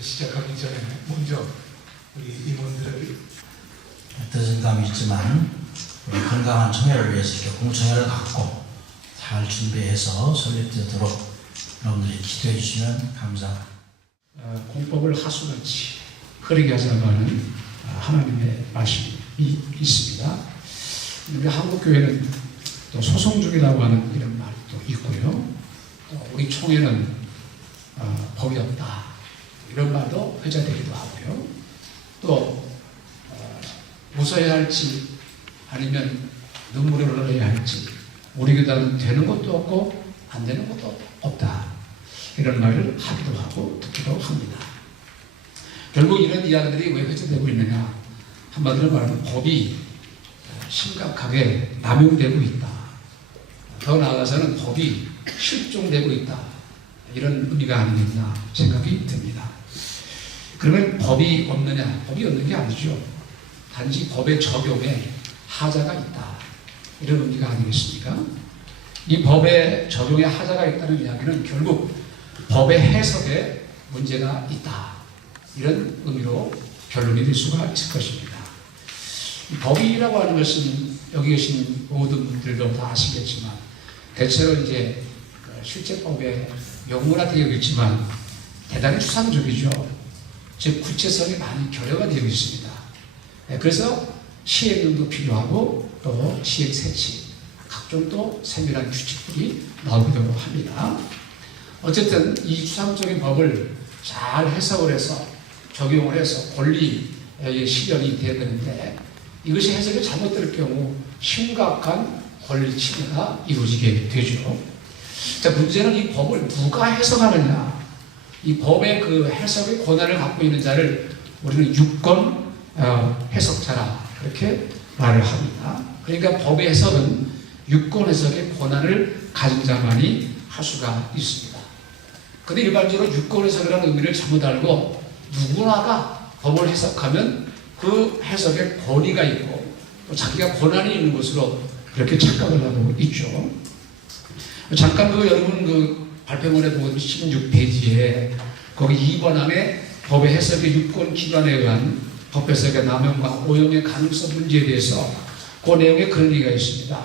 시작하기 전에 먼저 우리 임원들을 뜻은 감이 있지만 우리 건강한 청해를 위해서 이렇게 공청회를 갖고 잘 준비해서 설립되도록 여러분들이 기도해 주시면 감사합니다. 공법을 하수같이 흐르게 하자고 하는 하나님의 말씀이 있습니다. 우리 한국교회는 또 소송중이라고 하는 이런 말이 또 있고요. 또 우리 총회는 법이 없다 이런 말도 회자되기도 하고요. 또 웃어야 할지 아니면 눈물을 흘려야 할지 우리 교단은 되는 것도 없고 안 되는 것도 없다 이런 말을 하기도 하고 듣기도 합니다. 결국 이런 이야기들이 왜 회자되고 있느냐, 한마디로 말하면 법이 심각하게 남용되고 있다, 더 나아가서는 법이 실종되고 있다, 이런 의미가 아니겠나 생각이 듭니다. 그러면 법이 없느냐? 법이 없는 게 아니죠. 단지 법의 적용에 하자가 있다, 이런 의미가 아니겠습니까? 이 법의 적용에 하자가 있다는 이야기는 결국 법의 해석에 문제가 있다, 이런 의미로 결론이 될 수가 있을 것입니다. 이 법이라고 하는 것은 여기 계신 모든 분들도 다 아시겠지만 대체로 이제 실제법에 명문화되어 있지만 대단히 추상적이죠. 즉 구체성이 많이 결여가 되어 있습니다. 그래서 시행령도 필요하고 또 시행 세치, 각종 또 세밀한 규칙들이 나오기도 합니다. 어쨌든 이 추상적인 법을 잘 해석을 해서 적용을 해서 권리의 실현이 되어야 되는데 이것이 해석이 잘못될 경우 심각한 권리 침해가 이루어지게 되죠. 자, 문제는 이 법을 누가 해석하느냐, 이 법의 그 해석의 권한을 갖고 있는 자를 우리는 유권 해석자라 그렇게 말을 합니다. 그러니까 법의 해석은 유권 해석의 권한을 가진 자만이 할 수가 있습니다. 그런데 일반적으로 유권 해석이라는 의미를 잘못 알고 누구나가 법을 해석하면 그 해석에 권위가 있고 또 자기가 권한이 있는 것으로 그렇게 착각을 하고 있죠. 잠깐 여러분 발표문에 보면 16페이지에 거기 2번 안에 법의 해석의 유권 기관에 의한 법 해석의 남용과 오용의 가능성 문제에 대해서 그 내용에 그런 얘기가 있습니다.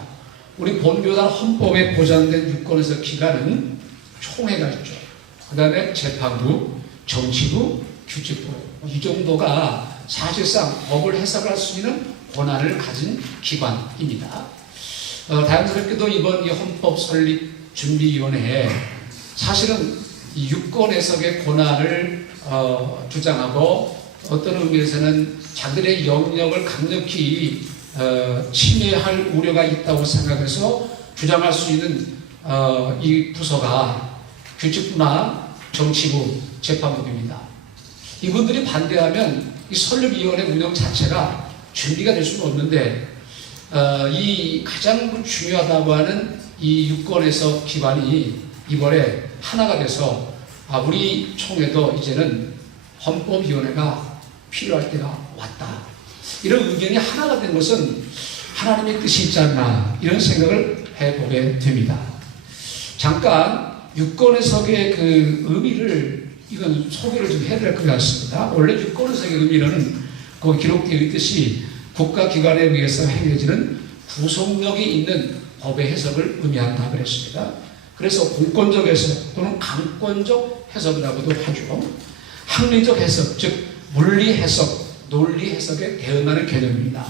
우리 본교단 헌법에 보장된 유권 해석 기관은 총회가 있죠. 그 다음에 재판부, 정치부, 규칙부, 이 정도가 사실상 법을 해석할 수 있는 권한을 가진 기관입니다. 다행스럽게도 이번 이 헌법 설립 준비위원회에 사실은 이 유권 해석의 권한을 주장하고 어떤 의미에서는 자들의 영역을 강력히 침해할 우려가 있다고 생각해서 주장할 수 있는 이 부서가 규칙부나 정치부, 재판부입니다. 이분들이 반대하면 이 설립위원회 운영 자체가 준비가 될 수는 없는데 이 가장 중요하다고 하는 이 유권해석 기관이 이번에 하나가 돼서 우리 총회도 이제는 헌법위원회가 필요할 때가 왔다, 이런 의견이 하나가 된 것은 하나님의 뜻이 있지 않나, 이런 생각을 해보게 됩니다. 잠깐 유권해석의 그 의미를 이건 소개를 좀 해야 될 것 같습니다. 원래 유권해석의 의미는 거기 기록되어 있듯이 국가기관에 의해서 행해지는 구속력이 있는 법의 해석을 의미한다 그랬습니다. 그래서 공권적 해석 또는 강권적 해석이라고도 하죠. 학리적 해석, 즉 물리 해석, 논리 해석에 대응하는 개념입니다.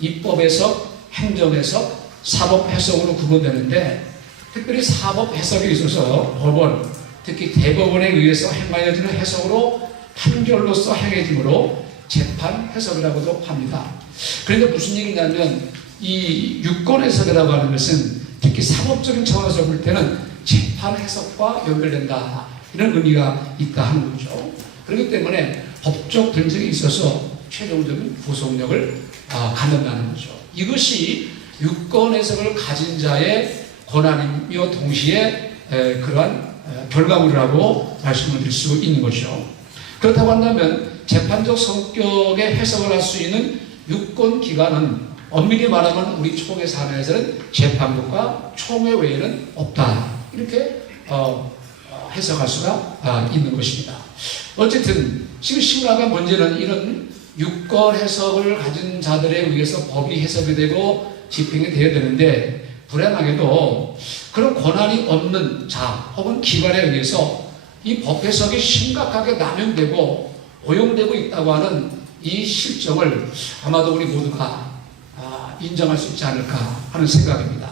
입법 해석, 행정 해석, 사법 해석으로 구분되는데 특별히 사법 해석에 있어서 법원, 특히 대법원에 의해서 행하여지는 해석으로 판결로서 행해지므로 재판 해석이라고도 합니다. 그런데 무슨 얘기냐면 이 유권 해석이라고 하는 것은 특히 사법적인 차원에서 볼 때는 재판 해석과 연결된다, 이런 의미가 있다 하는 거죠. 그렇기 때문에 법적 분쟁에 있어서 최종적인 구속력을 갖는다는 거죠. 이것이 유권 해석을 가진 자의 권한이며 동시에 그러한 결과물이라고 말씀을 드릴 수 있는 것이죠. 그렇다고 한다면 재판적 성격의 해석을 할 수 있는 유권기관은 엄밀히 말하면 우리 총회 산하에서는 재판부과 총회 외에는 없다, 이렇게 해석할 수가 있는 것입니다. 어쨌든 지금 심각한 문제는 이런 유권 해석을 가진 자들에 의해서 법이 해석이 되고 집행이 되어야 되는데, 불행하게도 그런 권한이 없는 자 혹은 기관에 의해서 이 법 해석이 심각하게 남용되고 오용되고 있다고 하는 이 실정을 아마도 우리 모두가 인정할 수 있지 않을까 하는 생각입니다.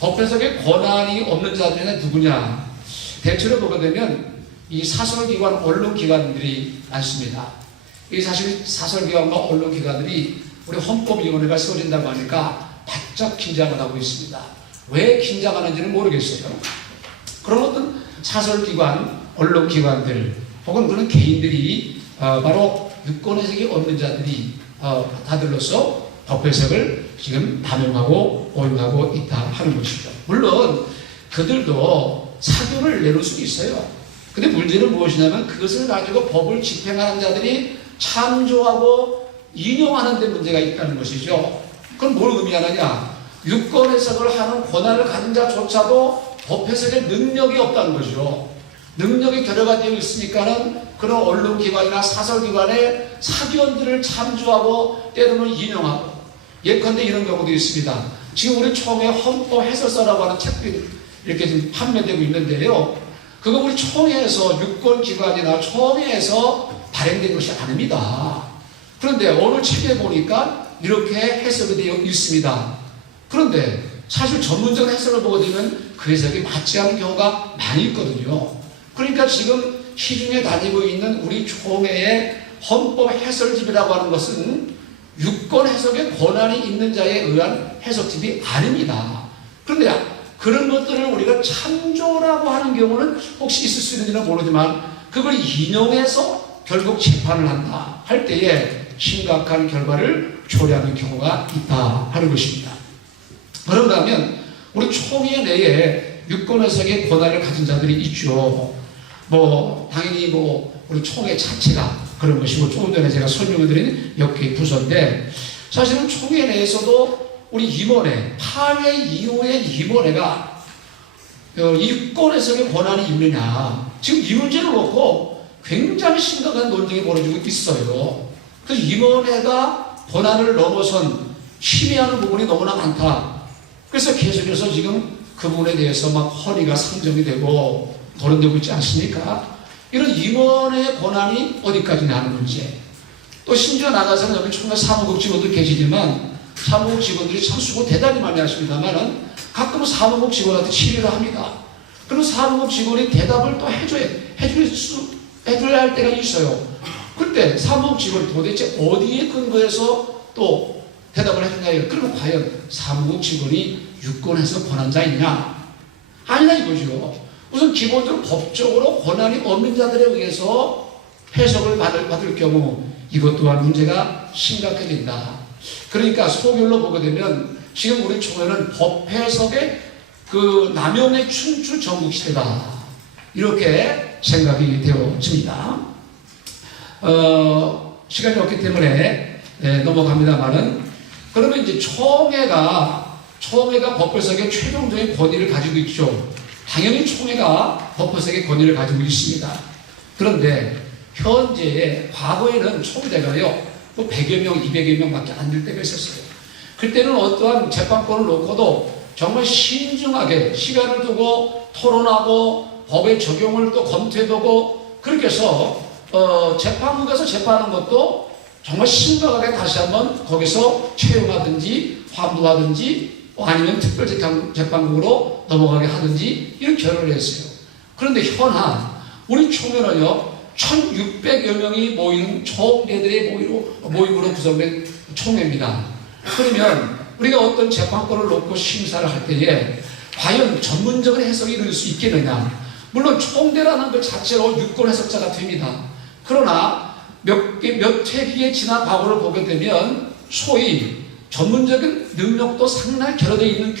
법 해석에 권한이 없는 자들이 누구냐? 대체로 보게 되면 이 사설기관, 언론기관들이 많습니다. 이 사실 사설기관과 언론기관들이 우리 헌법위원회가 세워진다고 하니까 바짝 긴장을 하고 있습니다. 왜 긴장하는지는 모르겠어요. 그런 어떤 사설기관, 언론기관들 혹은 그런 개인들이 바로 유권해석이 없는 자들이 다들로서 법해석을 지금 남용하고 오용하고 있다 하는 것이죠. 물론 그들도 사교를 내놓을 수 있어요. 근데 문제는 무엇이냐면 그것을 가지고 법을 집행하는 자들이 참조하고 인용하는 데 문제가 있다는 것이죠. 그건 뭘 의미하느냐? 유권 해석을 하는 권한을 가진 자조차도 법 해석에 능력이 없다는 거죠. 능력이 결여가 되어 있으니까는 그런 언론기관이나 사설기관의 사견들을 참조하고 때로는 인용하고, 예컨대 이런 경우도 있습니다. 지금 우리 총회 헌법 해설서라고 하는 책들이 이렇게 지금 판매되고 있는데요. 그거 우리 총회에서 유권기관이나 총회에서 발행된 것이 아닙니다. 그런데 어느 책에 보니까 이렇게 해석이 되어 있습니다. 그런데 사실 전문적 해석을 보게 되면 그 해석이 맞지 않은 경우가 많이 있거든요. 그러니까 지금 시중에 다니고 있는 우리 총회의 헌법 해설집이라고 하는 것은 유권 해석의 권한이 있는 자에 의한 해석집이 아닙니다. 그런데 그런 것들을 우리가 참조라고 하는 경우는 혹시 있을 수 있는지는 모르지만 그걸 인용해서 결국 재판을 한다 할 때에 심각한 결과를 초래하는 경우가 있다 하는 것입니다. 그런가 하면 우리 총회 내에 유권 해석의 권한을 가진 자들이 있죠. 당연히 우리 총회 자체가 그런 것이고, 조금 전에 제가 설명을 드린 몇 개의 부서인데, 사실은 총회 내에서도 우리 임원회, 파회 이후의 임원회가 유권 해석의 권한이 있느냐, 지금 이 문제를 놓고 굉장히 심각한 논쟁이 벌어지고 있어요. 그래서 임원회가 권한을 넘어선 침해하는 부분이 너무나 많다. 그래서 계속해서 지금 그 부분에 대해서 막 허리가 상정이 되고 거론되고 있지 않습니까? 이런 임원의 권한이 어디까지나 하는 문제. 또 심지어 나가서는 여기 총회 사무국 직원들 계시지만 사무국 직원들이 참 수고 대단히 많이 하십니다만은 가끔은 사무국 직원한테 시비를 합니다. 그럼 사무국 직원이 대답을 또 해줘야 할 때가 있어요. 그때 사무국 직원이 도대체 어디에 근거해서 또 대답을 해주냐. 그러면 과연 사무국 직원이 유권해서 권한자이냐? 아니냐 이거죠. 우선 기본적으로 법적으로 권한이 없는 자들에 의해서 해석을 받을 경우 이것 또한 문제가 심각해진다. 그러니까 소결로 보게 되면 지금 우리 총회는 법 해석의 그 남용의 춘추 전국시대다. 이렇게 생각이 되어집니다. 시간이 없기 때문에 넘어갑니다만은, 그러면 이제 총회가 법 해석의 최종적인 권위를 가지고 있죠. 당연히 총회가 법 해석의 권위를 가지고 있습니다. 그런데 현재 과거에는 총대가요 100여 명, 200여 명밖에 안 될 때가 있었어요. 그때는 어떠한 재판권을 놓고도 정말 신중하게 시간을 두고 토론하고 법의 적용을 또 검토해보고, 그렇게 해서 재판국에서 재판하는 것도 정말 심각하게 다시 한번 거기서 채용하든지 환부하든지 아니면 특별재판국으로 넘어가게 하든지 이런 결론을 했어요. 그런데 현안 우리 총회는요 1600여 명이 모이는 총회들의 모임으로 구성된 총회입니다. 그러면 우리가 어떤 재판권을 놓고 심사를 할 때에 과연 전문적인 해석이 이룰 수 있겠느냐. 물론 총대라는 것 자체로 유권 해석자가 됩니다. 그러나 몇 회기에 지난 과거를 보게 되면 소위 전문적인 능력도 상당히 결여되어 있는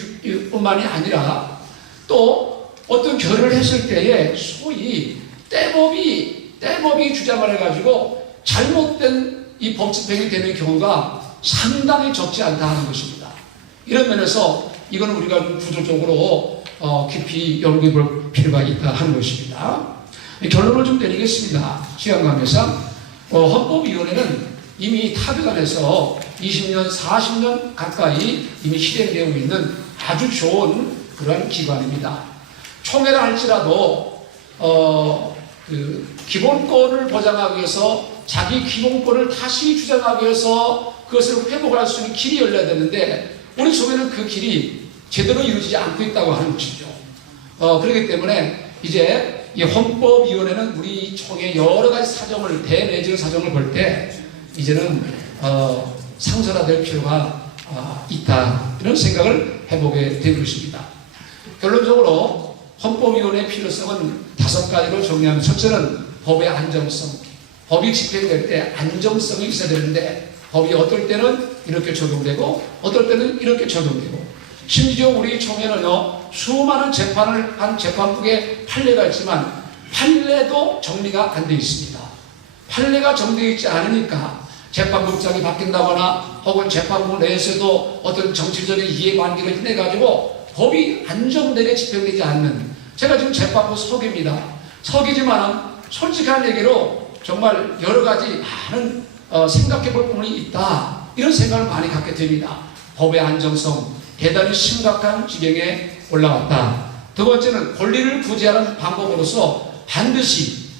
뿐만이 아니라 또 어떤 결의를 했을 때에 소위 떼법이 주장을 해가지고 잘못된 이 법 집행이 되는 경우가 상당히 적지 않다 하는 것입니다. 이런 면에서 이건 우리가 구조적으로 깊이 연구해 볼 필요가 있다 하는 것입니다. 결론을 좀 내리겠습니다. 시간 관계상 헌법위원회는 이미 타백안에서 20년, 40년 가까이 이미 실행되고 있는 아주 좋은 그런 기관입니다. 총회를 할지라도 그 기본권을 보장하기 위해서 자기 기본권을 다시 주장하기 위해서 그것을 회복할 수 있는 길이 열려야 되는데 우리 총회는 그 길이 제대로 이루어지지 않고 있다고 하는 것이죠. 그렇기 때문에 이제 이 헌법위원회는 우리 총회 여러 가지 사정을 대내적 사정을 볼 때 이제는 상설화될 필요가 있다 이런 생각을 해보게 된 것입니다. 결론적으로 헌법위원회의 필요성은 5가지로 정리하면 첫째는 법의 안정성. 법이 집행될 때 안정성이 있어야 되는데 법이 어떨 때는 이렇게 적용되고 어떨 때는 이렇게 적용되고 심지어 우리 총회는요 수많은 재판을 한 재판국에 판례가 있지만 판례도 정리가 안 되어 있습니다. 판례가 정리되어 있지 않으니까 재판국장이 바뀐다거나 혹은 재판부 내에서도 어떤 정치적인 이해관계를 인해가지고 법이 안정되게 집행되지 않는 제가 지금 재판부 서기입니다. 서기지만은 솔직한 얘기로 정말 여러 가지 많은 생각해 볼 부분이 있다 이런 생각을 많이 갖게 됩니다. 법의 안정성 대단히 심각한 지경에 올라왔다. 두 번째는 권리를 구제하는 방법으로서 반드시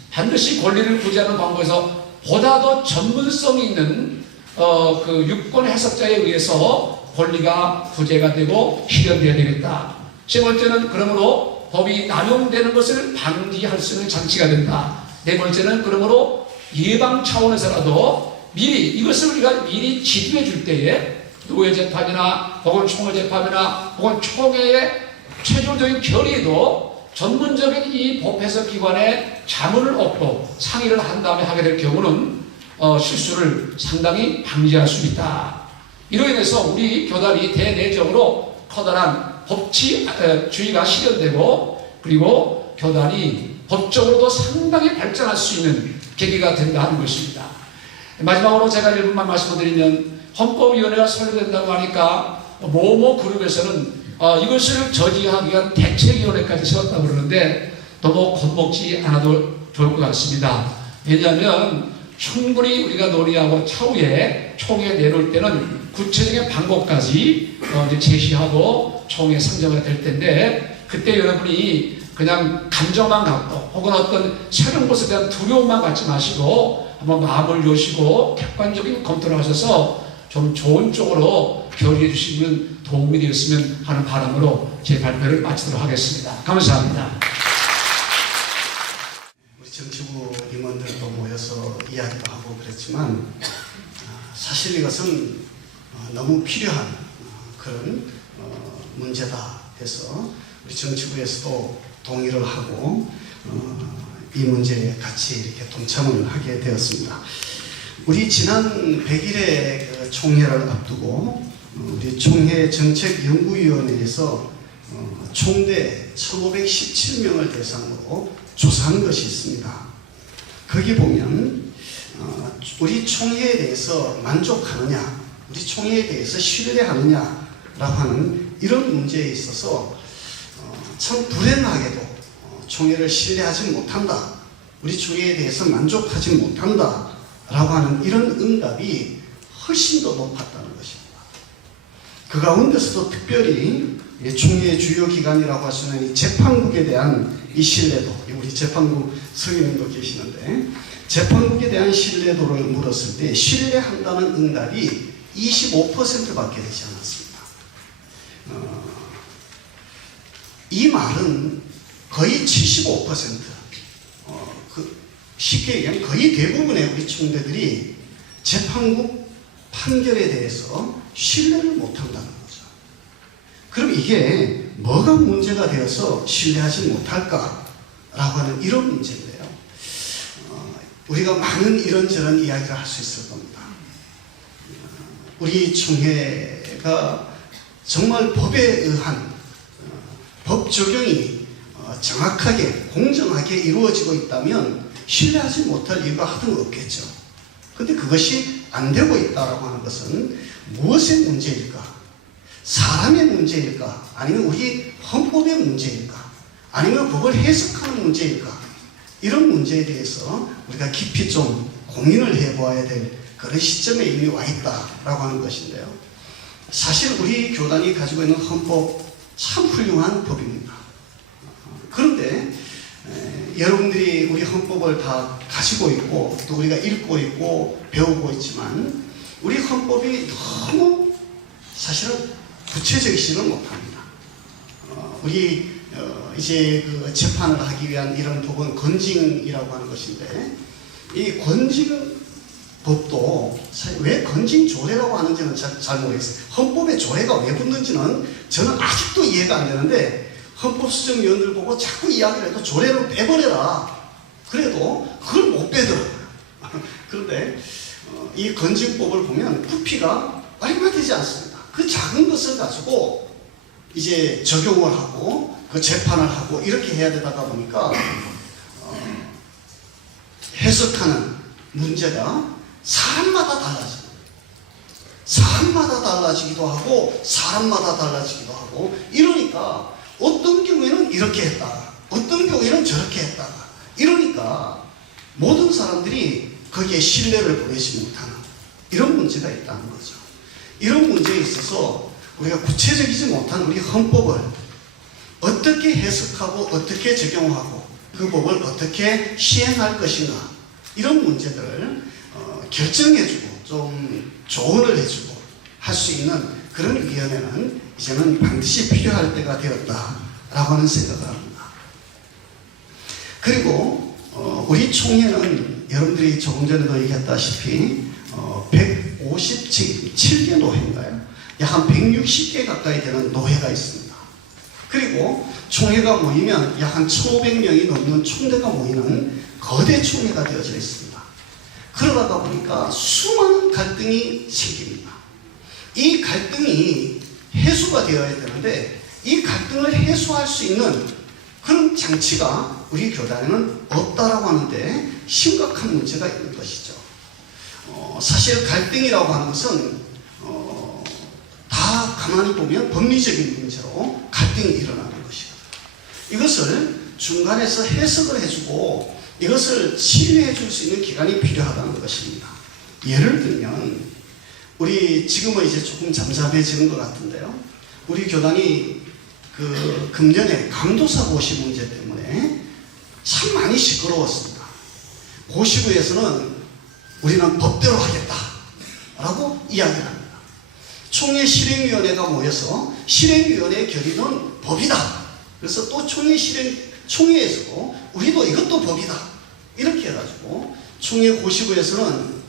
권리를 구제하는 방법에서 보다 더 전문성 있는 그 유권 해석자에 의해서 권리가 구제가 되고 실현되어야 되겠다. 세 번째는 그러므로 법이 남용되는 것을 방지할 수 있는 장치가 된다. 네 번째는 그러므로 예방 차원에서라도 미리 이것을 우리가 미리 지도해 줄 때에 노예 재판이나 혹은 총회 재판이나 혹은 총회의 최종적인 결의도 전문적인 이 법해석 기관에 자문을 얻고 상의를 한 다음에 하게 될 경우는 실수를 상당히 방지할 수 있다. 이로 인해서 우리 교단이 대내적으로 커다란 법치주의가 실현되고 그리고 교단이 법적으로도 상당히 발전할 수 있는 계기가 된다 하는 것입니다. 마지막으로 제가 1분만 말씀드리면 헌법위원회가 설립된다고 하니까 모모 그룹에서는 이것을 저지하기 위한 대책위원회까지 세웠다고 그러는데 너무 겁먹지 않아도 좋을 것 같습니다. 왜냐하면 충분히 우리가 논의하고 차후에 총회에 내놓을 때는 구체적인 방법까지 이제 제시하고 총회에 상정이 될 텐데 그때 여러분이 그냥 감정만 갖고 혹은 어떤 새로운 것에 대한 두려움만 갖지 마시고 한번 마음을 여시고 객관적인 검토를 하셔서 좀 좋은 쪽으로 결의해 주시면 도움이 되었으면 하는 바람으로 제 발표를 마치도록 하겠습니다. 감사합니다. 우리 정치부 임원들도 모여서 이야기도 하고 그랬지만 사실 이것은 너무 필요한 그런 문제다 해서 우리 정치부에서도 동의를 하고 이 문제에 같이 이렇게 동참을 하게 되었습니다. 우리 지난 100일의 그 총회를 앞두고 우리 총회 정책연구위원회에서 총대 1517명을 대상으로 조사한 것이 있습니다. 거기 보면 우리 총회에 대해서 만족하느냐, 우리 총회에 대해서 신뢰하느냐라고 하는 이런 문제에 있어서 참 불행하게도 총회를 신뢰하지 못한다, 우리 총회에 대해서 만족하지 못한다 라고 하는 이런 응답이 훨씬 더 높았다는 것입니다. 그 가운데서도 특별히 총회의 주요 기관이라고 할 수 있는 이 재판국에 대한 이 신뢰도, 우리 재판국 서기님도 계시는데 재판국에 대한 신뢰도를 물었을 때 신뢰한다는 응답이 25%밖에 되지 않았습니다. 이 말은 거의 75%, 쉽게 얘기하면 거의 대부분의 우리 총대들이 재판국 판결에 대해서 신뢰를 못한다는 거죠. 그럼 이게 뭐가 문제가 되어서 신뢰하지 못할까라고 하는 이런 문제인데요. 우리가 많은 이런저런 이야기를 할 수 있을 겁니다. 우리 총회가 정말 법에 의한 법 적용이 정확하게 공정하게 이루어지고 있다면 신뢰하지 못할 이유가 하등 없겠죠. 그런데 그것이 안 되고 있다고 하는 것은 무엇의 문제일까? 사람의 문제일까? 아니면 우리 헌법의 문제일까? 아니면 법을 해석하는 문제일까? 이런 문제에 대해서 우리가 깊이 좀 고민을 해보아야 될 그런 시점에 이미 와 있다라고 하는 것인데요. 사실 우리 교단이 가지고 있는 헌법 참 훌륭한 법입니다. 그런데 여러분들이 우리 헌법을 다 가지고 있고 또 우리가 읽고 있고 배우고 있지만 우리 헌법이 너무 사실은 구체적이지는 못합니다. 우리 이제 그 재판을 하기 위한 이런 법은 건징이라고 하는 것인데 이 건징 법도 왜 건징조례라고 하는지는 잘 모르겠어요. 헌법에 조례가 왜 붙는지는 저는 아직도 이해가 안 되는데 헌법수정위원들 보고 자꾸 이야기를 해도 조례를 빼버려라. 그래도 그걸 못 빼더라고요. 그런데 이 건징법을 보면 부피가 얼마 되지 않습니다. 그 작은 것을 가지고 이제 적용을 하고 그 재판을 하고 이렇게 해야 되다가 보니까 해석하는 문제가 사람마다 달라집니다. 사람마다 달라지기도 하고 사람마다 달라지기도 하고 이러니까 어떤 경우에는 이렇게 했다가 어떤 경우에는 저렇게 했다가 이러니까 모든 사람들이 거기에 신뢰를 보내지 못하는 이런 문제가 있다는 거죠. 이런 문제에 있어서 우리가 구체적이지 못한 우리 헌법을 어떻게 해석하고 어떻게 적용하고 그 법을 어떻게 시행할 것인가 이런 문제들을 결정해주고 좀 조언을 해주고 할 수 있는 그런 위원회는 이제는 반드시 필요할 때가 되었다라고 하는 생각을 합니다. 그리고 우리 총회는 여러분들이 조금 전에도 얘기했다시피 157개 노회인가요? 약 한 160개 가까이 되는 노회가 있습니다. 그리고 총회가 모이면 약 한 1,500명이 넘는 총대가 모이는 거대 총회가 되어져 있습니다. 그러다가 보니까 수많은 갈등이 생깁니다. 이 갈등이 해소가 되어야 되는데 이 갈등을 해소할 수 있는 그런 장치가 우리 교단에는 없다라고 하는데 심각한 문제가 있는 것이죠. 사실 갈등이라고 하는 것은 다 가만히 보면 법리적인 문제로 갈등이 일어나는 것이거든요. 이것을 중간에서 해석을 해주고 이것을 치유해 줄 수 있는 기간이 필요하다는 것입니다. 예를 들면 우리 지금은 이제 조금 잠잠해지는 것 같은데요. 우리 교단이 그 금년에 강도사 고시 문제 때문에 참 많이 시끄러웠습니다. 고시부에서는 우리는 법대로 하겠다라고 이야기를 합니다. 총회 실행위원회가 모여서 실행위원회의 결의는 법이다. 그래서 또 총회에서도 우리도 이것도 법이다. 이렇게 해가지고 총회 고시부에서는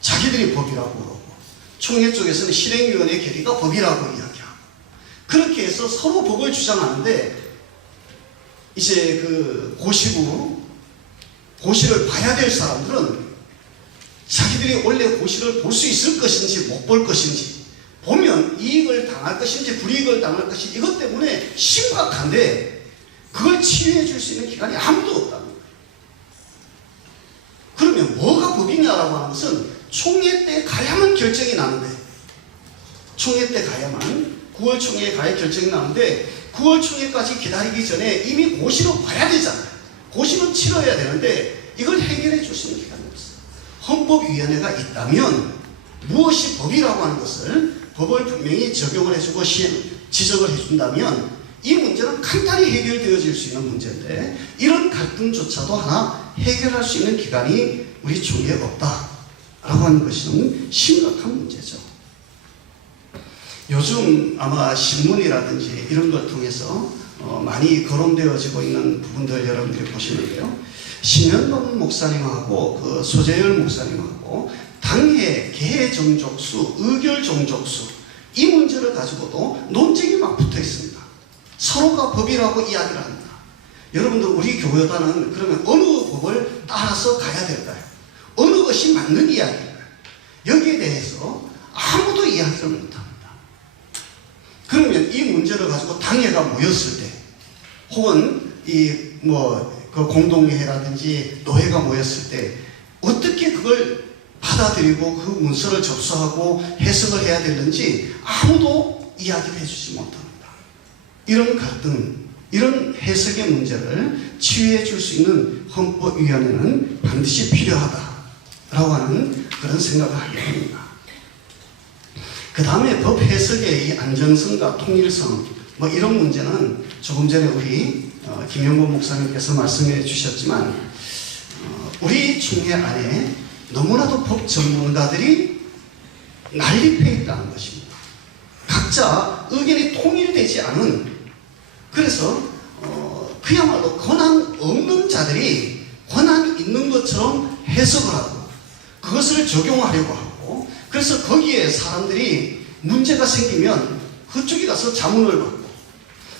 자기들이 법이라고 그러고 총회 쪽에서는 실행위원회의 결의가 법이라고 이야기하고 그렇게 해서 서로 법을 주장하는데 이제 그 고시를 봐야 될 사람들은 자기들이 원래 고시를 볼 수 있을 것인지 못 볼 것인지 보면 이익을 당할 것인지 불이익을 당할 것인지 이것 때문에 심각한데 그걸 치유해 줄 수 있는 기관이 아무도 없다는 거예요. 그러면 뭐가 법이냐라고 하는 것은 총회 때 가야만 결정이 나는데 총회 때 가야만 9월 총회에 가야 결정이 나는데 9월 총회까지 기다리기 전에 이미 고시로 봐야 되잖아요. 고시는 치러야 되는데 이걸 해결해 줄 수 있는 기관이 없어요. 헌법위원회가 있다면 무엇이 법이라고 하는 것을 법을 분명히 적용을 해주고 지적을 해준다면 이 문제는 간단히 해결되어질 수 있는 문제인데 이런 갈등조차도 하나 해결할 수 있는 기관이 우리 총회에 없다라고 하는 것은 심각한 문제죠. 요즘 아마 신문이라든지 이런 걸 통해서 많이 거론되어지고 있는 부분들 여러분들이 보시는데요. 심현범 목사님하고 그 소재열 목사님하고 당회 개회 정족수, 의결 정족수 이 문제를 가지고도 논쟁이 막 붙어 있습니다. 서로가 법이라고 이야기를 합니다. 여러분들 우리 교회단은 그러면 어느 법을 따라서 가야 될까요? 어느 것이 맞는 이야기일까요? 여기에 대해서 아무도 이야기를 못합니다. 그러면 이 문제를 가지고 당회가 모였을 때 혹은 그 공동회라든지 노회가 모였을 때 어떻게 그걸 받아들이고 그 문서를 접수하고 해석을 해야 되는지 아무도 이야기를 해주지 못합니다. 이런 갈등, 이런 해석의 문제를 치유해 줄 수 있는 헌법위원회는 반드시 필요하다라고 하는 그런 생각을 하게 됩니다. 그 다음에 법 해석의 이 안정성과 통일성, 뭐 이런 문제는 조금 전에 우리 김영범 목사님께서 말씀해 주셨지만 우리 총회 안에 너무나도 법 전문가들이 난립해 있다는 것입니다. 각자 의견이 통일되지 않은, 그래서 그야말로 권한 없는 자들이 권한 있는 것처럼 해석을 하고 그것을 적용하려고 하고, 그래서 거기에 사람들이 문제가 생기면 그쪽에 가서 자문을 받고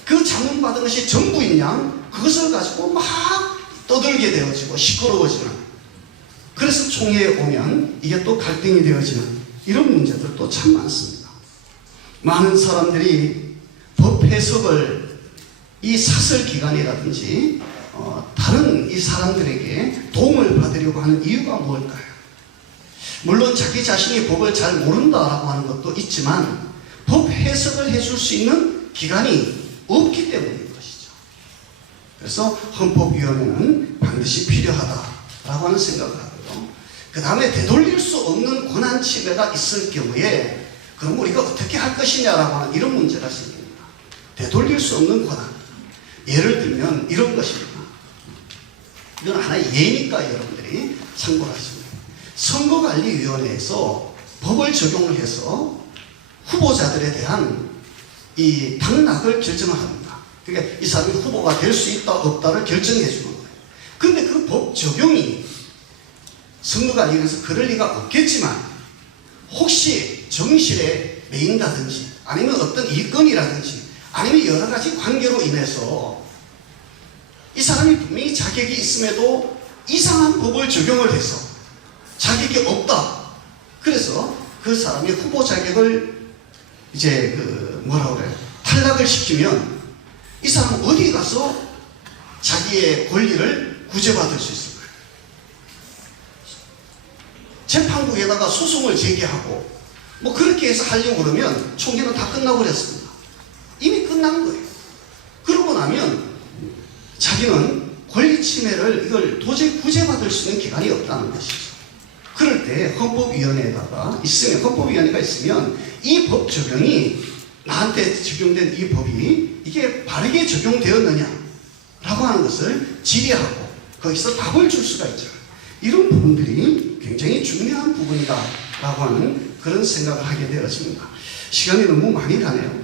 그 자문 받은 것이 전부인 양 그것을 가지고 막 떠들게 되어지고 시끄러워지는, 그래서 총회에 오면 이게 또 갈등이 되어지는 이런 문제들도 참 많습니다. 많은 사람들이 법 해석을 이 사설기관이라든지 다른 이 사람들에게 도움을 받으려고 하는 이유가 무엇일까요? 물론 자기 자신이 법을 잘 모른다라고 하는 것도 있지만 법 해석을 해줄 수 있는 기관이 없기 때문인 것이죠. 그래서 헌법위원회는 반드시 필요하다라고 하는 생각을 하고요. 그 다음에 되돌릴 수 없는 권한 침해가 있을 경우에 그럼 우리가 어떻게 할 것이냐라고 하는 이런 문제가 생깁니다. 되돌릴 수 없는 권한. 예를 들면 이런 것입니다. 이건 하나의 예니까 여러분들이 참고를 하시면 돼요. 선거관리위원회에서 법을 적용을 해서 후보자들에 대한 이 당락을 결정을 합니다. 그러니까 이 사람이 후보가 될 수 있다 없다를 결정해 주는 거예요. 그런데 그 법 적용이 선거관리위원회에서 그럴 리가 없겠지만 혹시 정실에 매인다든지 아니면 어떤 이건이라든지 아니면 여러 가지 관계로 인해서 이 사람이 분명히 자격이 있음에도 이상한 법을 적용을 해서 자격이 없다. 그래서 그 사람의 후보 자격을 이제 뭐라고 그래요? 탈락을 시키면 이 사람은 어디 가서 자기의 권리를 구제받을 수 있을 거예요. 재판국에다가 소송을 제기하고 뭐 그렇게 해서 하려고 그러면 총회는 다 끝나버렸습니다. 이미 끝난 거예요. 그러고 나면 자기는 권리 침해를 이걸 도저히 구제받을 수 있는 기간이 없다는 것이죠. 그럴 때 헌법위원회가 있으면 이 법 적용이 나한테 적용된 이 법이 이게 바르게 적용되었느냐라고 하는 것을 질의하고 거기서 답을 줄 수가 있죠. 이런 부분들이 굉장히 중요한 부분이다라고 하는 그런 생각을 하게 되었습니다. 시간이 너무 많이 가네요.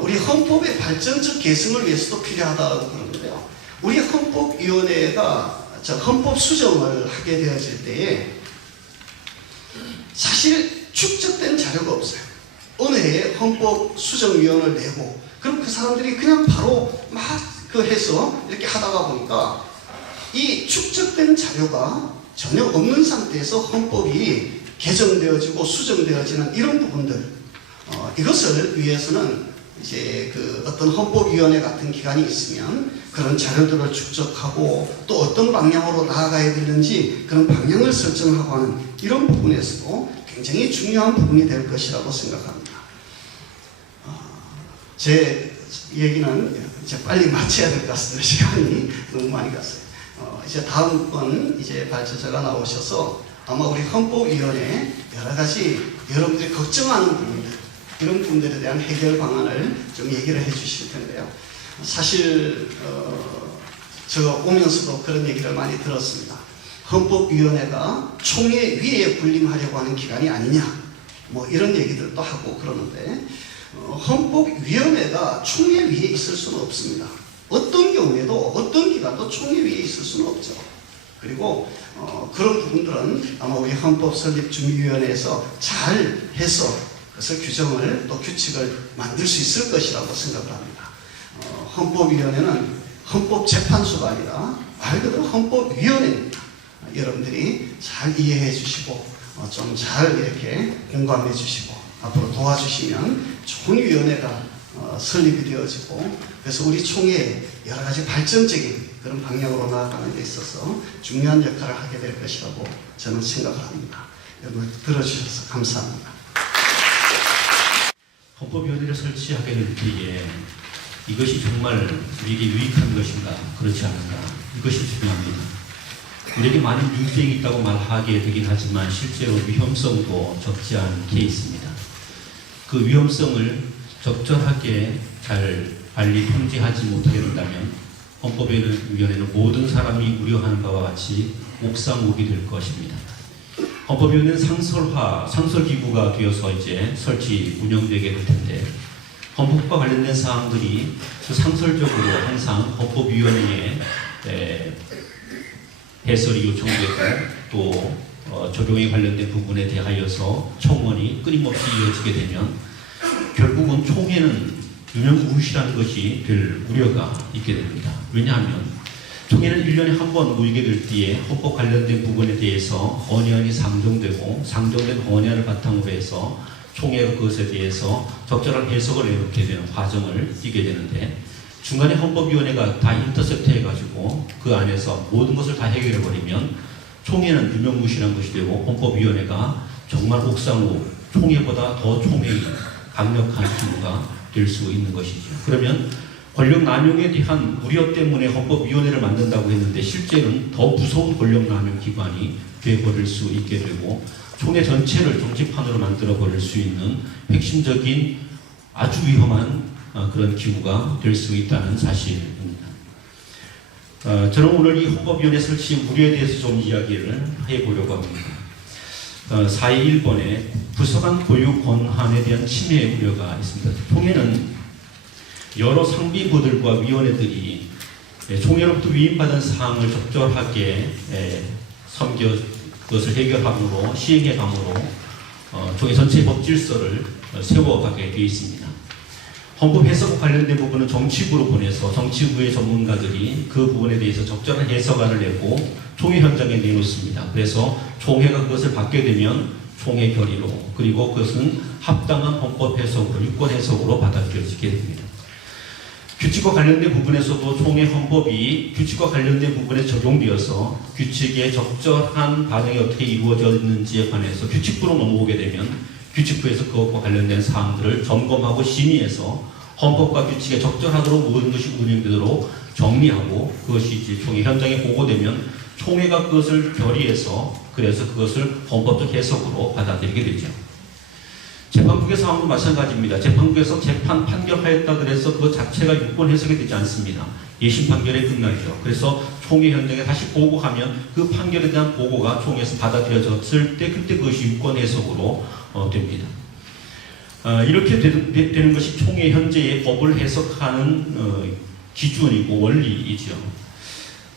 우리 헌법의 발전적 개성을 위해서도 필요하다고 그러는데요. 우리 헌법위원회가 헌법 수정을 하게 되어질 때에 사실 축적된 자료가 없어요. 어느 해에 헌법 수정위원을 내고 그럼 그 사람들이 그냥 바로 막 해서 이렇게 하다가 보니까 이 축적된 자료가 전혀 없는 상태에서 헌법이 개정되어지고 수정되어지는 이런 부분들, 이것을 위해서는 이제 어떤 헌법위원회 같은 기관이 있으면 그런 자료들을 축적하고 또 어떤 방향으로 나아가야 되는지 그런 방향을 설정하고 하는 이런 부분에서도 굉장히 중요한 부분이 될 것이라고 생각합니다. 제 얘기는 이제 빨리 마쳐야 될 것 같습니다. 시간이 너무 많이 갔어요. 이제 다음번 이제 발제자가 나오셔서 아마 우리 헌법위원회 여러 가지 여러분들이 걱정하는 부분들, 이런 부분들에 대한 해결 방안을 좀 얘기를 해 주실 텐데요. 사실 제가 오면서도 그런 얘기를 많이 들었습니다. 헌법위원회가 총회 위에 군림하려고 하는 기관이 아니냐, 뭐 이런 얘기들도 하고 그러는데 헌법위원회가 총회 위에 있을 수는 없습니다. 어떤 경우에도 어떤 기관도 총회 위에 있을 수는 없죠. 그리고 그런 부분들은 아마 우리 헌법설립준비위원회에서 잘 해서 그래서 규정을 또 규칙을 만들 수 있을 것이라고 생각을 합니다. 헌법위원회는 헌법재판소가 아니라 말 그대로 헌법위원회입니다. 여러분들이 잘 이해해 주시고 좀 잘 이렇게 공감해 주시고 앞으로 도와주시면 좋은 위원회가 설립이 되어지고 그래서 우리 총회에 여러 가지 발전적인 그런 방향으로 나아가는 데 있어서 중요한 역할을 하게 될 것이라고 저는 생각을 합니다. 여러분 들어주셔서 감사합니다. 헌법위원회를 설치하게 될 때에 이것이 정말 우리에게 유익한 것인가 그렇지 않은가 이것이 중요합니다. 우리에게 많은 유익이 있다고 말하게 되긴 하지만 실제로 위험성도 적지 않은 케이스입니다. 그 위험성을 적절하게 잘 관리 통제하지 못하게 된다면 헌법위원회는 모든 사람이 우려하는 바와 같이 옥상옥이 될 것입니다. 헌법위원회는 상설기구가 되어서 이제 설치 운영되게 될 텐데 헌법과 관련된 사항들이 상설적으로 항상 헌법위원회에 해설이 요청되고 또 적용에 관련된 부분에 대하여서 청원이 끊임없이 이어지게 되면 결국은 총회는 유명무실한 것이 될 우려가 있게 됩니다. 왜냐하면 총회는 1년에 한 번 모이게 될 때에 헌법 관련된 부분에 대해서 헌의안이 상정되고 상정된 헌의안을 바탕으로 해서 총회로 그것에 대해서 적절한 해석을 내놓게 되는 과정을 띠게 되는데 중간에 헌법위원회가 다 인터셉트 해가지고 그 안에서 모든 것을 다 해결해버리면 총회는 유명무실한 것이 되고 헌법위원회가 정말 옥상으로 총회보다 더 총회의 강력한 기구가 될 수 있는 것이죠. 그러면 권력 남용에 대한 우려 때문에 헌법위원회를 만든다고 했는데 실제는 더 무서운 권력 남용 기관이 되어버릴 수 있게 되고 총회 전체를 정치판으로 만들어버릴 수 있는 핵심적인 아주 위험한 그런 기구가 될 수 있다는 사실입니다. 저는 오늘 이 헌법위원회 설치 우려에 대해서 좀 이야기를 해보려고 합니다. 4.1번에 부서간 고유 권한에 대한 침해 우려가 있습니다. 총회는 여러 상비부들과 위원회들이 총회로부터 위임받은 사항을 적절하게 섬겨 그것을 해결함으로 시행해감으로 총회 전체의 법 질서를 세워가게 되어 있습니다. 헌법 해석과 관련된 부분은 정치부로 보내서 정치부의 전문가들이 그 부분에 대해서 적절한 해석안을 내고 총회 현장에 내놓습니다. 그래서 총회가 그것을 받게 되면 총회 결의로 그리고 그것은 합당한 헌법 해석으로 유권 해석으로 받아들여지게 됩니다. 규칙과 관련된 부분에서도 총회 헌법이 규칙과 관련된 부분에 적용되어서 규칙의 적절한 반영이 어떻게 이루어졌는지에 관해서 규칙부로 넘어오게 되면 규칙부에서 그것과 관련된 사항들을 점검하고 심의해서 헌법과 규칙에 적절하도록 모든 것이 운영되도록 정리하고 그것이 이제 총회 현장에 보고되면 총회가 그것을 결의해서 그래서 그것을 헌법적 해석으로 받아들이게 되죠. 재판국의 상황도 마찬가지입니다. 재판국에서 재판 판결하였다 그래서 그 자체가 유권 해석이 되지 않습니다. 예심 판결에 끝나죠. 그래서 총회 현장에 다시 보고하면 그 판결에 대한 보고가 총회에서 받아들여졌을 때 그때 그것이 유권 해석으로 됩니다. 이렇게 되는 것이 총회 현재의 법을 해석하는 기준이고 원리이죠.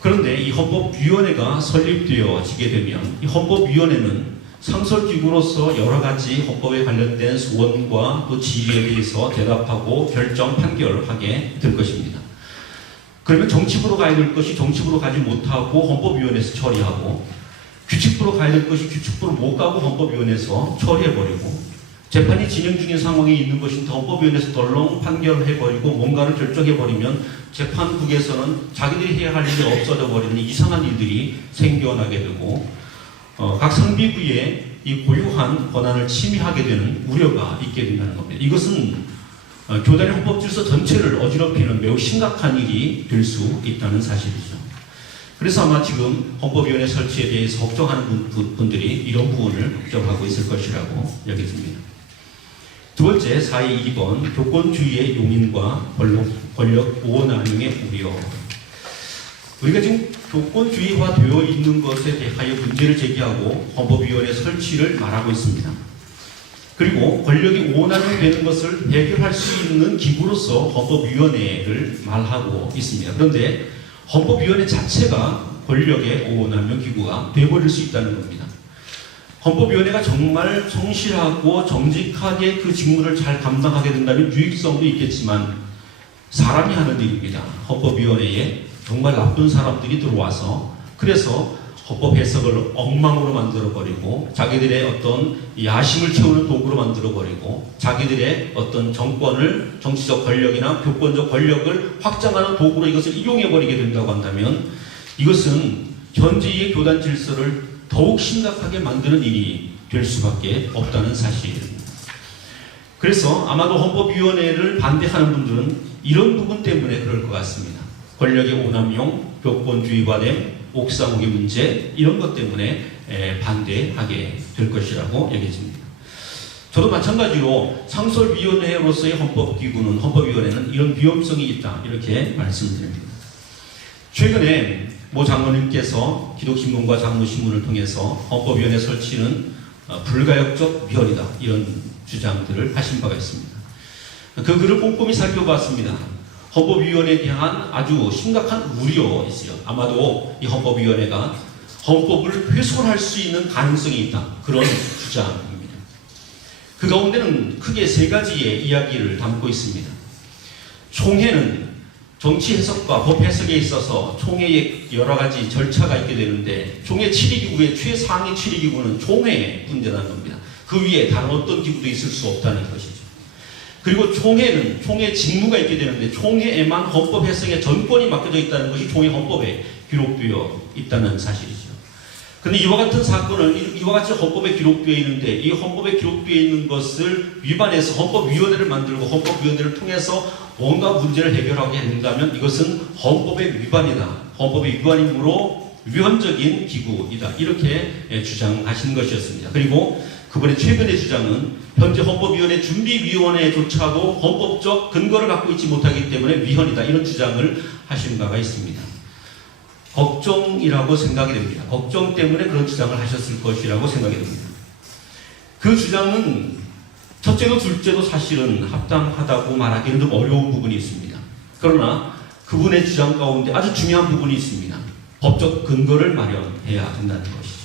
그런데 이 헌법위원회가 설립되어지게 되면 이 헌법위원회는 상설기구로서 여러 가지 헌법에 관련된 소원과 또 질의에 대해서 대답하고 결정, 판결하게 될 것입니다. 그러면 정치부로 가야 될 것이 정치부로 가지 못하고 헌법위원회에서 처리하고 규칙부로 가야 될 것이 규칙부로 못 가고 헌법위원회에서 처리해버리고 재판이 진행 중인 상황에 있는 것인데 헌법위원회에서 덜렁 판결해버리고 뭔가를 결정해버리면 재판국에서는 자기들이 해야 할 일이 없어져 버리는 이상한 일들이 생겨나게 되고 각 상비부의 이 고유한 권한을 침해하게 되는 우려가 있게 된다는 겁니다. 이것은 교단의 헌법 질서 전체를 어지럽히는 매우 심각한 일이 될 수 있다는 사실이죠. 그래서 아마 지금 헌법위원회 설치에 대해서 걱정하는 분들이 이런 부분을 걱정하고 있을 것이라고 여겨집니다. 두 번째, 4.2번 교권주의의 용인과 권력 오원남용의 우려. 우리가 지금 교권주의화 되어 있는 것에 대하여 문제를 제기하고 헌법위원회 설치를 말하고 있습니다. 그리고 권력이 오남용되는 것을 해결할 수 있는 기구로서 헌법위원회를 말하고 있습니다. 그런데 헌법위원회 자체가 권력의 오남용 기구가 되어버릴 수 있다는 겁니다. 헌법위원회가 정말 성실하고 정직하게 그 직무를 잘 감당하게 된다면 유익성도 있겠지만 사람이 하는 일입니다. 헌법위원회에 정말 나쁜 사람들이 들어와서 그래서 헌법 해석을 엉망으로 만들어버리고 자기들의 어떤 야심을 채우는 도구로 만들어버리고 자기들의 어떤 정권을 정치적 권력이나 교권적 권력을 확장하는 도구로 이것을 이용해버리게 된다고 한다면 이것은 현재의 교단 질서를 더욱 심각하게 만드는 일이 될 수밖에 없다는 사실입니다. 그래서 아마도 헌법위원회를 반대하는 분들은 이런 부분 때문에 그럴 것 같습니다. 권력의 오남용, 교권주의화됨, 옥상옥의 문제 이런 것 때문에 반대하게 될 것이라고 여겨집니다. 저도 마찬가지로 상설위원회로서의 헌법위원회는 이런 위험성이 있다 이렇게 말씀드립니다. 최근에 모 장로님께서 기독신문과 장로신문을 통해서 헌법위원회 설치는 불가역적 위헌이다 이런 주장들을 하신 바가 있습니다. 그 글을 꼼꼼히 살펴봤습니다. 헌법위원회에 대한 아주 심각한 우려가 있어요. 아마도 이 헌법위원회가 헌법을 훼손할 수 있는 가능성이 있다 그런 주장입니다. 그 가운데는 크게 세 가지의 이야기를 담고 있습니다. 총회는 정치 해석과 법 해석에 있어서 총회에 여러 가지 절차가 있게 되는데 총회 7위기구의 최상위 7위기구는 총회의 문제라는 겁니다. 그 위에 다른 어떤 기구도 있을 수 없다는 것이죠. 그리고 총회는 총회 직무가 있게 되는데 총회에만 헌법 해석의 전권이 맡겨져 있다는 것이 총회 헌법에 기록되어 있다는 사실이죠. 그런데 이와 같은 사건을 이와 같이 헌법에 기록되어 있는데 이 헌법에 기록되어 있는 것을 위반해서 헌법위원회를 만들고 헌법위원회를 통해서 뭔가 문제를 해결하게 된다면 이것은 헌법의 위반이다. 헌법의 위반이므로 위헌적인 기구이다. 이렇게 주장하신 것이었습니다. 그리고 그분의 최근의 주장은 현재 헌법위원회 준비위원회조차도 헌법적 근거를 갖고 있지 못하기 때문에 위헌이다. 이런 주장을 하신 바가 있습니다. 걱정이라고 생각이 됩니다. 걱정 때문에 그런 주장을 하셨을 것이라고 생각이 됩니다. 그 주장은 첫째도 둘째도 사실은 합당하다고 말하기는 좀 어려운 부분이 있습니다. 그러나 그분의 주장 가운데 아주 중요한 부분이 있습니다. 법적 근거를 마련해야 된다는 것이죠.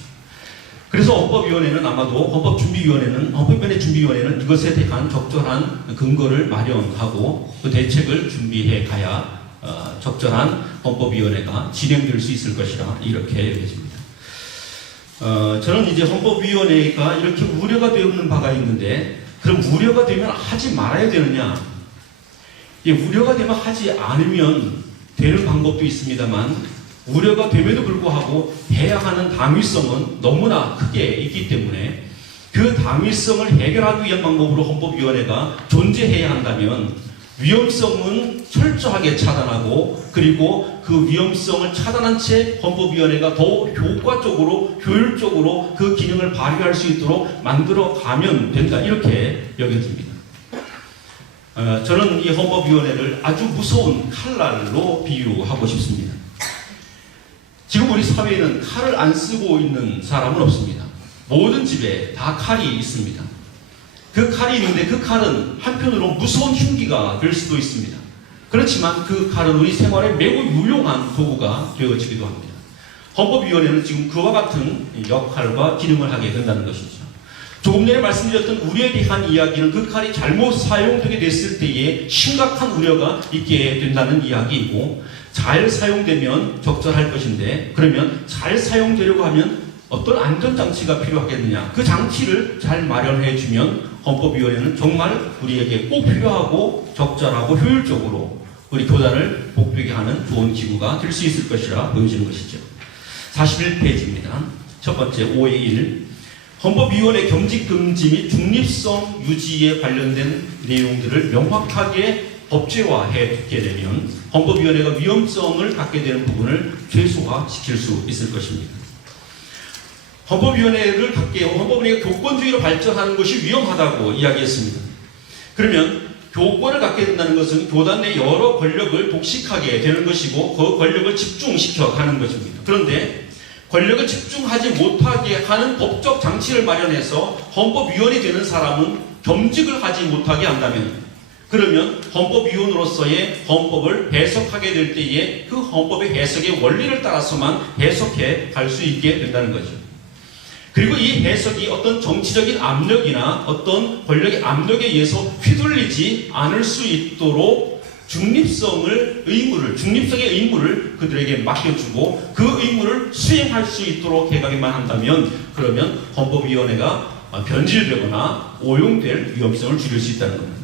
그래서 헌법위원회는 아마도 헌법위원회 준비위원회는 이것에 대한 적절한 근거를 마련하고 그 대책을 준비해 가야 적절한 헌법위원회가 진행될 수 있을 것이라 이렇게 여겨집니다. 저는 이제 헌법위원회가 이렇게 우려가 되는 바가 있는데 그럼 우려가 되면 하지 말아야 되느냐? 우려가 되면 하지 않으면 되는 방법도 있습니다만 우려가 됨에도 불구하고 해야 하는 당위성은 너무나 크게 있기 때문에 그 당위성을 해결하기 위한 방법으로 헌법위원회가 존재해야 한다면 위험성은 철저하게 차단하고 그리고 그 위험성을 차단한 채 헌법위원회가 더 효과적으로 효율적으로 그 기능을 발휘할 수 있도록 만들어가면 된다 이렇게 여겨집니다. 저는 이 헌법위원회를 아주 무서운 칼날로 비유하고 싶습니다. 지금 우리 사회에는 칼을 안 쓰고 있는 사람은 없습니다. 모든 집에 다 칼이 있습니다. 그 칼이 있는데 그 칼은 한편으로 무서운 흉기가 될 수도 있습니다. 그렇지만 그 칼은 우리 생활에 매우 유용한 도구가 되어지기도 합니다. 헌법위원회는 지금 그와 같은 역할과 기능을 하게 된다는 것이죠. 조금 전에 말씀드렸던 우려에 대한 이야기는 그 칼이 잘못 사용되게 됐을 때에 심각한 우려가 있게 된다는 이야기이고 잘 사용되면 적절할 것인데 그러면 잘 사용되려고 하면 어떤 안전장치가 필요하겠느냐 그 장치를 잘 마련해주면 헌법위원회는 정말 우리에게 꼭 필요하고 적절하고 효율적으로 우리 교단을 복되게 하는 좋은 기구가 될 수 있을 것이라 보여지는 것이죠. 41페이지입니다. 첫 번째 5의 1 헌법위원회 겸직금지 및 중립성 유지에 관련된 내용들을 명확하게 법제화해 두게 되면 헌법위원회가 위험성을 갖게 되는 부분을 최소화시킬 수 있을 것입니다. 헌법위원회가 교권주의로 발전하는 것이 위험하다고 이야기했습니다. 그러면 교권을 갖게 된다는 것은 교단 내 여러 권력을 독식하게 되는 것이고 그 권력을 집중시켜 가는 것입니다. 그런데 권력을 집중하지 못하게 하는 법적 장치를 마련해서 헌법위원이 되는 사람은 겸직을 하지 못하게 한다면 그러면 헌법위원으로서의 헌법을 해석하게 될 때에 그 헌법의 해석의 원리를 따라서만 해석해 갈 수 있게 된다는 거죠. 그리고 이 해석이 어떤 정치적인 압력이나 어떤 권력의 압력에 의해서 휘둘리지 않을 수 있도록 중립성의 의무를 그들에게 맡겨주고 그 의무를 수행할 수 있도록 해가기만 한다면 그러면 헌법위원회가 변질되거나 오용될 위험성을 줄일 수 있다는 겁니다.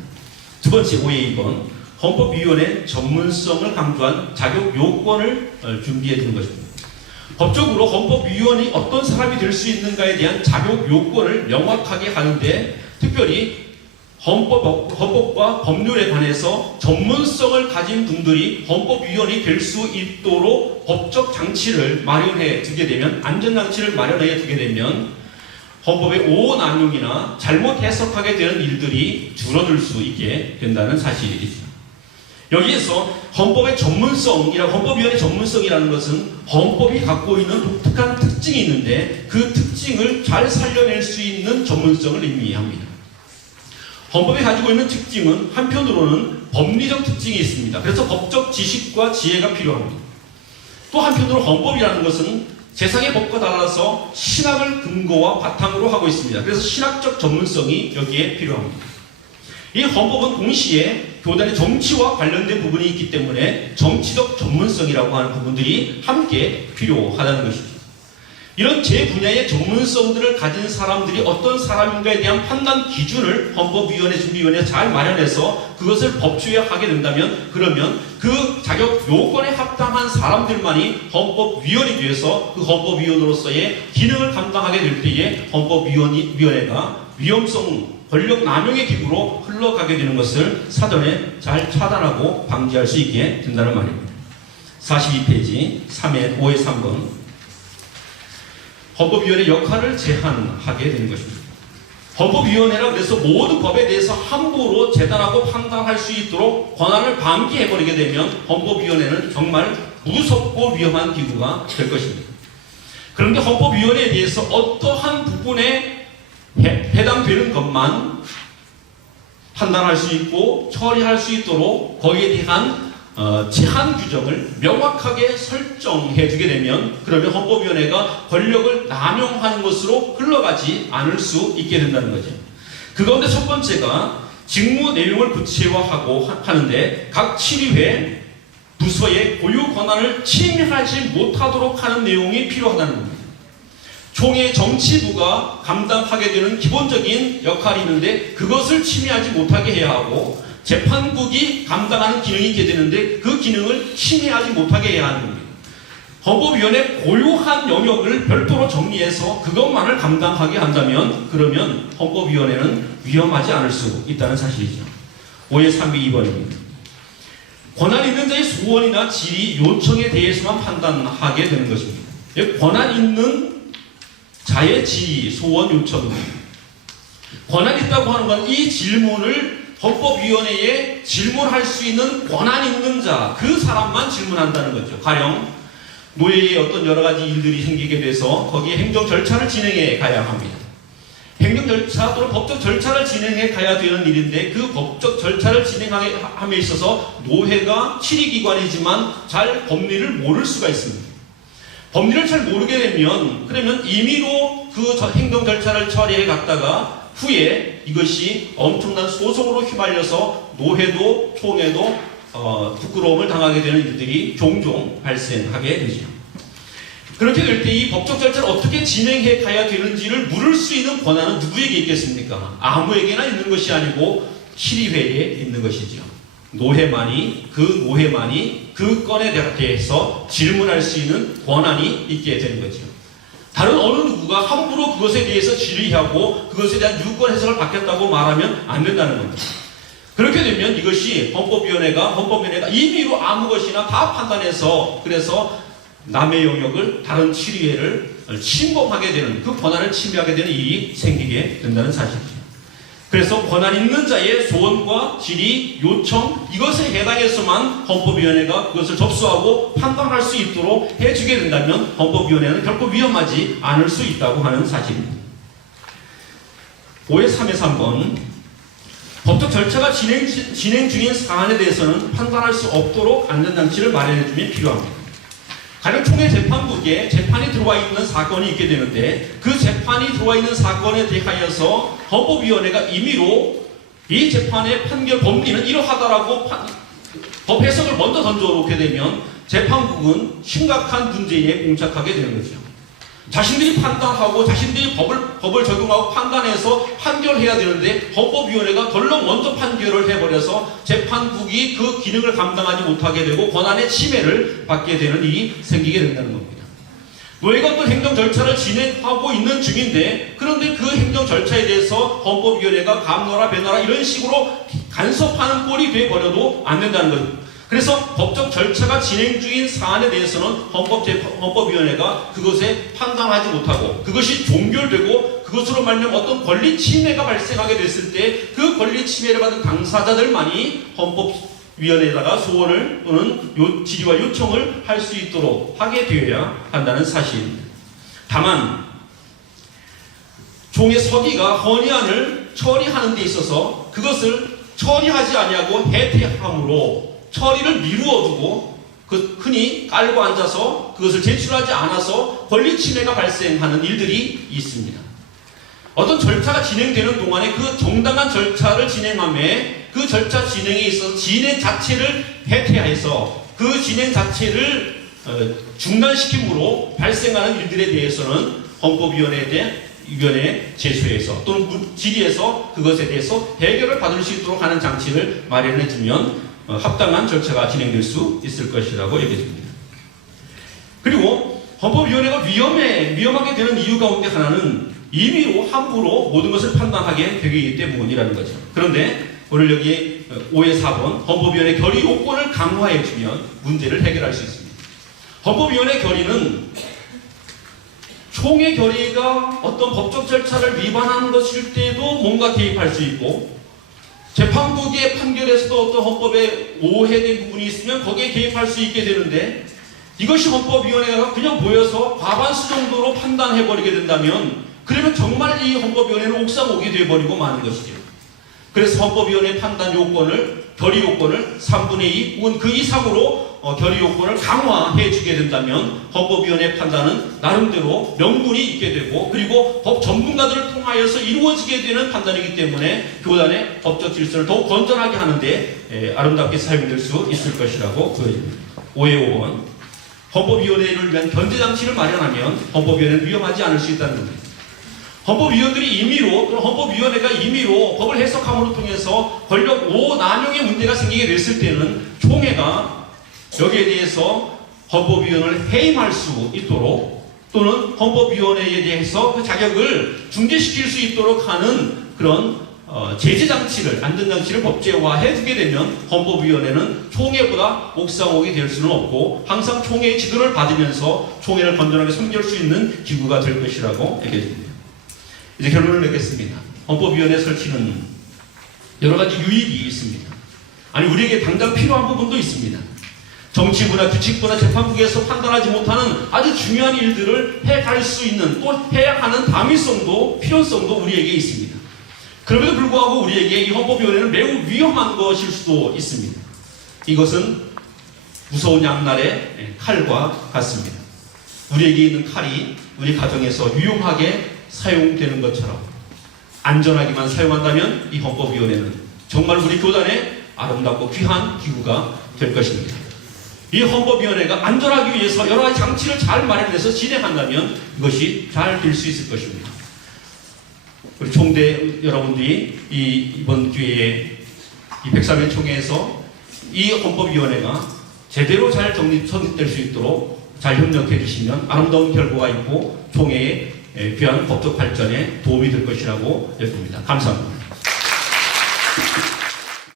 두 번째 5의 2번 헌법위원회 전문성을 강조한 자격 요건을 준비해 두는 것입니다. 법적으로 헌법위원이 어떤 사람이 될 수 있는가에 대한 자격 요건을 명확하게 하는데 특별히 헌법과 법률에 관해서 전문성을 가진 분들이 헌법위원이 될 수 있도록 법적 장치를 마련해 두게 되면, 안전장치를 마련해 두게 되면 헌법의 오남용이나 잘못 해석하게 되는 일들이 줄어들 수 있게 된다는 사실이죠. 여기에서 헌법의 전문성이라고, 헌법위원회 전문성이라는 것은 헌법이 갖고 있는 독특한 특징이 있는데 그 특징을 잘 살려낼 수 있는 전문성을 의미합니다. 헌법이 가지고 있는 특징은 한편으로는 법리적 특징이 있습니다. 그래서 법적 지식과 지혜가 필요합니다. 또 한편으로 헌법이라는 것은 세상의 법과 달라서 신학을 근거와 바탕으로 하고 있습니다. 그래서 신학적 전문성이 여기에 필요합니다. 이 헌법은 동시에 교단의 정치와 관련된 부분이 있기 때문에 정치적 전문성이라고 하는 부분들이 함께 필요하다는 것이죠. 이런 제 분야의 전문성들을 가진 사람들이 어떤 사람인가에 대한 판단 기준을 헌법위원회 준비위원회가 잘 마련해서 그것을 법조화하게 된다면, 그러면 그 자격 요건에 합당한 사람들만이 헌법위원이 되어서 그 헌법위원으로서의 기능을 감당하게 될 때에 헌법위원회가 위험성, 권력 남용의 기구로 흘러가게 되는 것을 사전에 잘 차단하고 방지할 수 있게 된다는 말입니다. 42페이지 5의 3번. 헌법위원회 역할을 제한하게 되는 것입니다. 헌법위원회라 그래서 모든 법에 대해서 함부로 재단하고 판단할 수 있도록 권한을 방기해버리게 되면 헌법위원회는 정말 무섭고 위험한 기구가 될 것입니다. 그런데 헌법위원회에 대해서 어떠한 부분에 해당되는 것만 판단할 수 있고 처리할 수 있도록 거기에 대한 제한 규정을 명확하게 설정해 두게 되면, 그러면 헌법위원회가 권력을 남용하는 것으로 흘러가지 않을 수 있게 된다는 거죠. 그 가운데 첫 번째가 직무 내용을 구체화하고 하는데 각 7회 부서의 고유 권한을 침해하지 못하도록 하는 내용이 필요하다는 겁니다. 총회 정치부가 감당하게 되는 기본적인 역할이 있는데 그것을 침해하지 못하게 해야 하고, 재판국이 감당하는 기능이 있게 되는데 그 기능을 침해하지 못하게 해야 하는 겁니다. 헌법위원회 고유한 영역을 별도로 정리해서 그것만을 감당하게 한다면, 그러면 헌법위원회는 위험하지 않을 수 있다는 사실이죠. 5의 3비 2번입니다. 권한 있는 자의 소원이나 질의, 요청에 대해서만 판단하게 되는 것입니다. 권한 있는 자의 질의, 소원, 요청입니다. 권한 있다고 하는 건 이 질문을 헌법위원회에 질문할 수 있는 권한 있는 자, 그 사람만 질문한다는 거죠. 가령 노예의 어떤 여러 가지 일들이 생기게 돼서 거기에 행정 절차를 진행해 가야 합니다. 행정 절차 또는 법적 절차를 진행해 가야 되는 일인데 그 법적 절차를 진행함에 있어서 노회가 7위기관이지만 잘 법리를 모를 수가 있습니다. 법리를 잘 모르게 되면, 그러면 임의로 그 행정 절차를 처리해 갔다가 후에 이것이 엄청난 소송으로 휘말려서 노회도 총회도 부끄러움을 당하게 되는 일들이 종종 발생하게 되죠. 그렇게 될 때 이 법적 절차를 어떻게 진행해 가야 되는지를 물을 수 있는 권한은 누구에게 있겠습니까? 아무에게나 있는 것이 아니고 7위회에 있는 것이죠. 노회만이 그 건에 대해서 질문할 수 있는 권한이 있게 되는 거죠. 다른 어느 누구가 함부로 그것에 대해서 질의하고 그것에 대한 유권 해석을 받겠다고 말하면 안 된다는 겁니다. 그렇게 되면 이것이 헌법위원회가 임의로 아무 것이나 다 판단해서, 그래서 남의 영역을, 다른 7위회를 침범하게 되는, 그 권한을 침해하게 되는 일이 생기게 된다는 사실이죠. 그래서 권한 있는 자의 소원과 질의, 요청, 이것에 해당해서만 헌법위원회가 그것을 접수하고 판단할 수 있도록 해주게 된다면 헌법위원회는 결코 위험하지 않을 수 있다고 하는 사실입니다. 5의 3의 3번. 법적 절차가 진행 중인 사안에 대해서는 판단할 수 없도록 안전장치를 마련해주면 필요합니다. 가령 총회 재판국에 재판이 들어와 있는 사건이 있게 되는데 그 재판이 들어와 있는 사건에 대하여서 헌법위원회가 임의로 이 재판의 판결 법리는 이러하다라고 법 해석을 먼저 던져놓게 되면 재판국은 심각한 문제에 봉착하게 되는 거죠. 자신들이 판단하고 자신들이 법을 적용하고 판단해서 판결해야 되는데 헌법위원회가 덜렁 먼저 판결을 해버려서 재판국이 그 기능을 감당하지 못하게 되고 권한의 침해를 받게 되는 일이 생기게 된다는 겁니다. 노예가 어떤 행정 절차를 진행하고 있는 중인데, 그런데 그 행정 절차에 대해서 헌법위원회가 감노라 배노라 이런 식으로 간섭하는 꼴이 돼버려도 안 된다는 거죠. 그래서 법적 절차가 진행 중인 사안에 대해서는 헌법위원회가 그것에 판단하지 못하고, 그것이 종결되고 그것으로 말미암아 어떤 권리 침해가 발생하게 됐을 때 그 권리 침해를 받은 당사자들만이 헌법위원회에다가 소원을 또는 질의와 요청을 할 수 있도록 하게 되어야 한다는 사실입니다. 다만 종의 서기가 헌의안을 처리하는 데 있어서 그것을 처리하지 아니하고 해태함으로 처리를 미루어두고 흔히 깔고 앉아서 그것을 제출하지 않아서 권리 침해가 발생하는 일들이 있습니다. 어떤 절차가 진행되는 동안에 그 정당한 절차를 진행함에 그 절차 진행에 있어서 진행 자체를 해태해서 그 진행 자체를 중단시킴으로 발생하는 일들에 대해서는 헌법위원회에 제소해서 또는 질의해서 그것에 대해서 해결을 받을 수 있도록 하는 장치를 마련해주면 합당한 절차가 진행될 수 있을 것이라고 얘기해줍니다. 그리고 헌법위원회가 위험하게 되는 이유 가운데 하나는 임의로 함부로 모든 것을 판단하게 되기 때문이라는 거죠. 그런데 오늘 여기 5의 4번 헌법위원회 결의 요건을 강화해주면 문제를 해결할 수 있습니다. 헌법위원회 결의는 총회 결의가 어떤 법적 절차를 위반하는 것일 때도 뭔가 개입할 수 있고, 재판부의 판결에서도 어떤 헌법에 오해된 부분이 있으면 거기에 개입할 수 있게 되는데, 이것이 헌법위원회가 그냥 보여서 과반수 정도로 판단해버리게 된다면 그러면 정말 이 헌법위원회는 옥상옥이 되어버리고 마는 것이죠. 그래서 헌법위원회 판단 요건을, 결의 요건을 3분의 2 혹은 그 이상으로 결의 요건을 강화해주게 된다면 헌법위원회 판단은 나름대로 명분이 있게 되고, 그리고 법 전문가들을 통하여서 이루어지게 되는 판단이기 때문에 교단의 법적 질서를 더욱 건전하게 하는데 아름답게 사용될 수 있을 것이라고 보여집니다. 5의 5번 헌법위원회를 위한 견제장치를 마련하면 헌법위원회는 위험하지 않을 수 있다는 겁니다. 헌법위원들이 임의로 또는 헌법위원회가 임의로 법을 해석함으로 통해서 권력 오남용의 문제가 생기게 됐을 때는 총회가 여기에 대해서 헌법위원을 해임할 수 있도록 또는 헌법위원회에 대해서 그 자격을 중지시킬 수 있도록 하는 그런 제재장치를, 안전장치를 법제화해두게 되면 헌법위원회는 총회보다 옥상옥이 될 수는 없고 항상 총회의 지도를 받으면서 총회를 건전하게 섬길 수 있는 기구가 될 것이라고 얘기해줍니다. 이제 결론을 맺겠습니다. 헌법위원회 설치는 여러 가지 유익이 있습니다. 아니, 우리에게 당장 필요한 부분도 있습니다. 정치부나 규칙부나 재판부에서 판단하지 못하는 아주 중요한 일들을 해갈 수 있는, 또 해야 하는 당위성도 필요성도 우리에게 있습니다. 그럼에도 불구하고 우리에게 이 헌법위원회는 매우 위험한 것일 수도 있습니다. 이것은 무서운 양날의 칼과 같습니다. 우리에게 있는 칼이 우리 가정에서 유용하게 사용되는 것처럼 안전하게만 사용한다면 이 헌법위원회는 정말 우리 교단의 아름답고 귀한 기구가 될 것입니다. 이 헌법위원회가 안전하기 위해서 여러 가지 장치를 잘 마련해서 진행한다면 이것이 잘 될 수 있을 것입니다. 우리 총대 여러분들이 이번 기회에 이 103회 총회에서 이 헌법위원회가 제대로 잘 성립될 수 있도록 잘 협력해 주시면 아름다운 결과가 있고 총회의 귀한 법적 발전에 도움이 될 것이라고 여깁니다. 감사합니다.